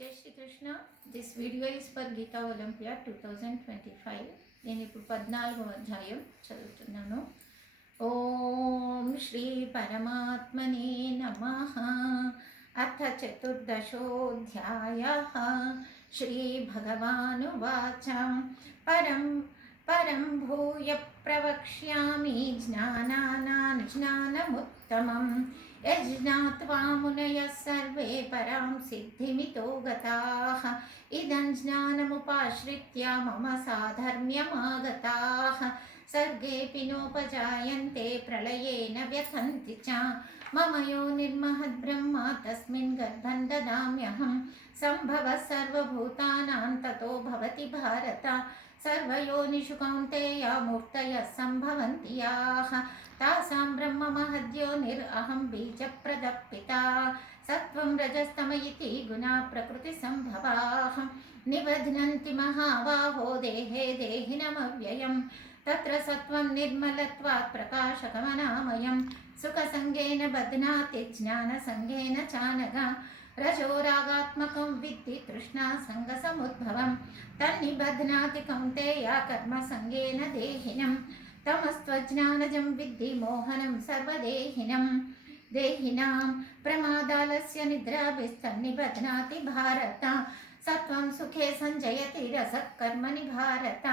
జై Srikrishna. This video is for Gita Olympia 2025. నేను ఇప్పుడు 14వ అధ్యాయం చదువుతున్నాను. ఓం శ్రీ పరమాత్మనే నమః. అథ చతుర్దశోऽధ్యాయः. శ్రీ భగవానువాచ పరం భూయ ప్రవక్ష్యామి జ్ఞానానాం జ్ఞానముత్తమం యజ్ఞాత్వా మునయః సర్వే పరాం సిద్ధిమితో గతాః ఇదం జ్ఞానముపాశ్రిత్య మమ సాధర్మ్యమాగతాః సర్గేऽపి నోపజాయంతే ప్రళయేన వ్యథంతి చ మమ యోనిర్మహద్బ్రహ్మ తస్మిన్ గర్భం దదామ్యహం సంభవః సర్వభూతానాం తతో భవతి భారత सर्वयोनिषु कौन्तेय मूर्तयः सम्भवन्ति याः तासां ब्रह्ममहद्योनिरहं बीजप्रदः पिता सत्त्वं रजस्तम इति गुणा प्रकृतिसम्भवाः निबध्नन्ति महाबाहो देहे देहिनमव्ययं तत्र सत्त्वं निर्मलत्वात् प्रकाशकमनामयं सुखसङ्गेन बध्नाति ज्ञानसङ्गेन चानघ रजोरागात्मकं विद्धि तृष्णासङ्गसमुद्भवं तन्निबध्नाति कौन्तेय कर्मसङ्गेन देहिनं तमस्त्वज्ञानजं विद्धि मोहनं देहिनां प्रमादालस्य निद्राभिस्तन्निबध्नाति भारत सत्त्वं सुखे सञ्जयति रसः कर्मणि भारत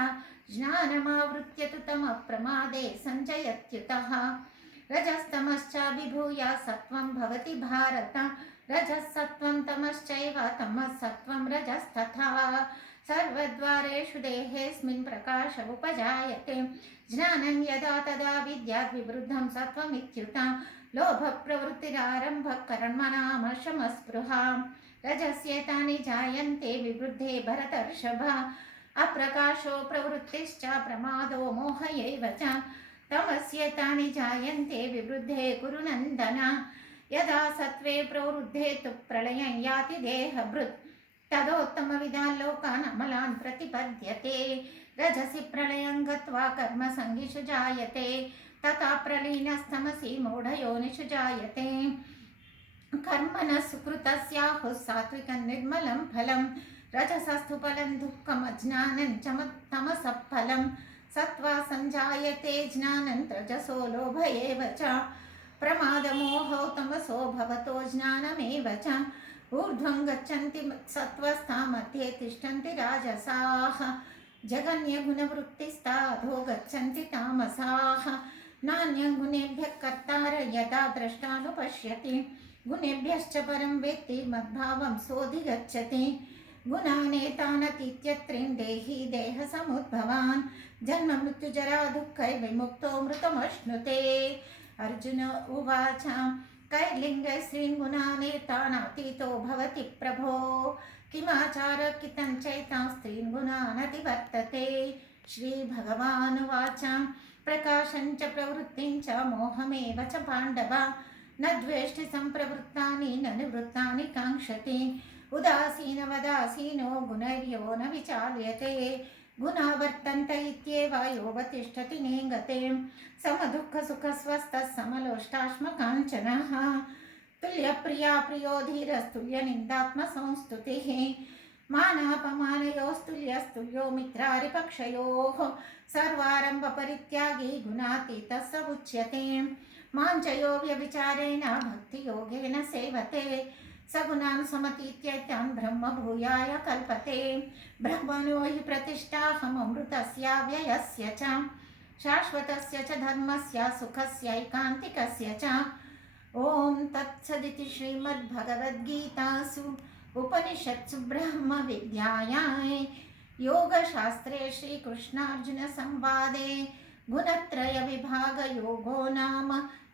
ज्ञानमावृत्य तु तमः प्रमादे सञ्जयत्युतः रजस्तमश्चाभिभूय सत्त्वं भवति भारत रजः सत्त्वं तमश्चैव तमः सत्त्वं रजस्तथा सर्वद्वारेषु देहेऽस्मिन् प्रकाश उपजायते ज्ञानं यदा तदा विद्याद् विवृद्धं सत्त्वमित्युत लोभप्रवृत्तिरारम्भः कर्मणामशमस्पृहा रजस्येतानि जायन्ते विवृद्धे भरतर्षभ अप्रकाशो प्रवृत्तिश्च प्रमादो मोह एव च तमस्येतानि जायन्ते विवृद्धे कुरु नन्दन यदा सत्त्वे प्रवृद्धे तु प्रलयं याति देहभृत् तदोत्तमविदान् लोकान् अमलान् प्रतिपद्यते रजसि प्रलयं गत्वा कर्मसङ्गिषु जायते तथा प्रलीनस्तमसि मूढयोनिषु जायते कर्मणः सुकृतस्याहुः सात्विकं निर्मलं फलं रजसस्तु फलं दुःखमज्ञानं च तमसः फलं सत्त्वा सञ्जायते ज्ञानं रजसो लोभ एव च प्रमादमोहो तमसो भवतो ज्ञानमेव च ऊर्ध्वं गच्छन्ति सत्त्वस्था मध्ये तिष्ठन्ति राजसाः जगन्यगुणवृत्तिस्ताधो गच्छन्ति तामसाः नान्यं गुणेभ्यः कर्तार यदा द्रष्टानुपश्यति गुणेभ्यश्च परं वेत्ति मद्भावं सोऽधिगच्छति गुणानेतानतीत्यत्रिं देहि देहसमुद्भवान् जन्म मृत्युजरा दुःखै विमुक्तो मृतमश्नुते अर्जुन उवाच कैर्लिङ्गै स्त्रीन् गुणानेतानातीतो भवति प्रभो किमाचार कितं चैतां स्त्रीन् गुणानतिवर्तते श्रीभगवानुवाच प्रकाशं च प्रवृत्तिं च मोहमेव च पाण्डव न द्वेष्टि सम्प्रवृत्तानि न निवृत्तानि काङ्क्षति उदासीनवदासीनो गुणैर्यो न विचाल्यते गुणा वर्तन्त इत्येव योऽवतिष्ठति नेङ्गते समदुःखसुखस्वस्थः समलोष्टाश्मकाञ्चनः तुल्यप्रिया प्रियो धीरस्तुल्यनिन्दात्मसंस्तुतिः मानापमानयोस्तुल्यस्तुल्यो मित्रारिपक्षयोः सर्वारम्भपरित्यागी गुणातीतः स उच्यते माञ्चयो व्यभिचारेण भक्तियोगेन सेवते सगुणान् समतीत्यैतान् ब्रह्मभूयाय कल्पते ब्रह्मणो हि प्रतिष्ठाहममृतस्याव्ययस्य च शाश्वतस्य च धर्मस्य सुखस्यैकान्तिकस्य च ॐ तत्सदिति श्रीमद्भगवद्गीतासु उपनिषत्सु ब्रह्मविद्यायां योगशास्त्रे श्रीकृष्णार्जुनसंवादे गुणत्रयविभागयोगो नाम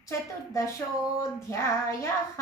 चतुर्दशोऽध्यायः।